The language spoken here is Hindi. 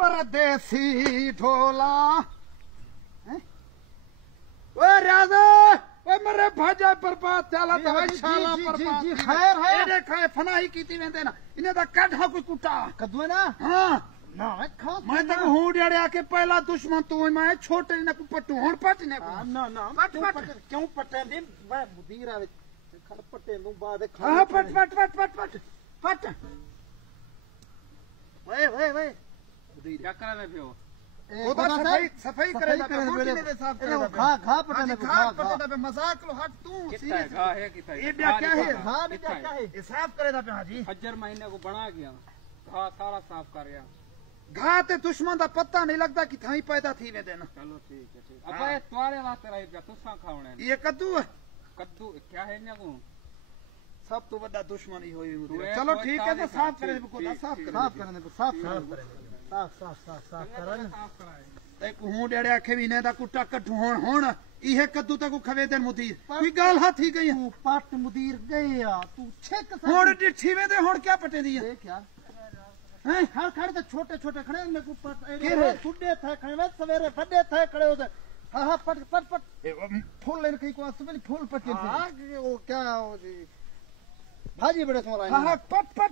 परदेसी ढोला ओ राजा ओ मेरे भाजा बर्बाद चला तो शाला बर्बाद जी खैर है एने खाए फनाही कीती वेंदे ना इने दा कढ हा कोई कुटा कदू ना हां ना खास मैं तो हूं डेड़े आके पहला दुश्मन तू मैं छोटे ने को पट्टू हुन पट ने ना ना पट क्यों पटे दे मैं मुदीर आवे खड़ पटे नु बाद हां पट पट पट पट पट पट वे क्या करने पे हो वो तो सफाई करेगा मोटी ने साफ करेगा खा पटने पे मजाक लो हट तू सीरियस खा है कितना ये क्या है हां क्या है ये साफ करेगा पे हाजी हजर महीने को बना गया घा सारा साफ कर गया घा ते दुश्मन दा पता नहीं लगता कि थाई पैदा थी वे देना चलो ठीक है अब ये तुम्हारे वास्ते रही गया तुसा खावणे ये कद्दू है कद्दू क्या है इने को सब तो बड़ा दुश्मन ही होई चलो ठीक है तो साफ करे को साफ करने को साफ करने एक हूं डेड़े आखे भी ने दा कुटा कठू हुन इहे कद्दू तक खवे दे मुदीर कोई गाल हाथी गई तू पट मुदीर गया तू छेक हुन डिठी वे दे हुन क्या पटे दी देख यार हैं खड़ तो छोटे छोटे खड़े ने को पट सुडे थे खड़े सवेरे बड़े थे खड़े हो हां हां पट पट पट फूल लेने कहीं को फूल पट हां वो क्या भाजी बड़े तुम्हारा हां पट पट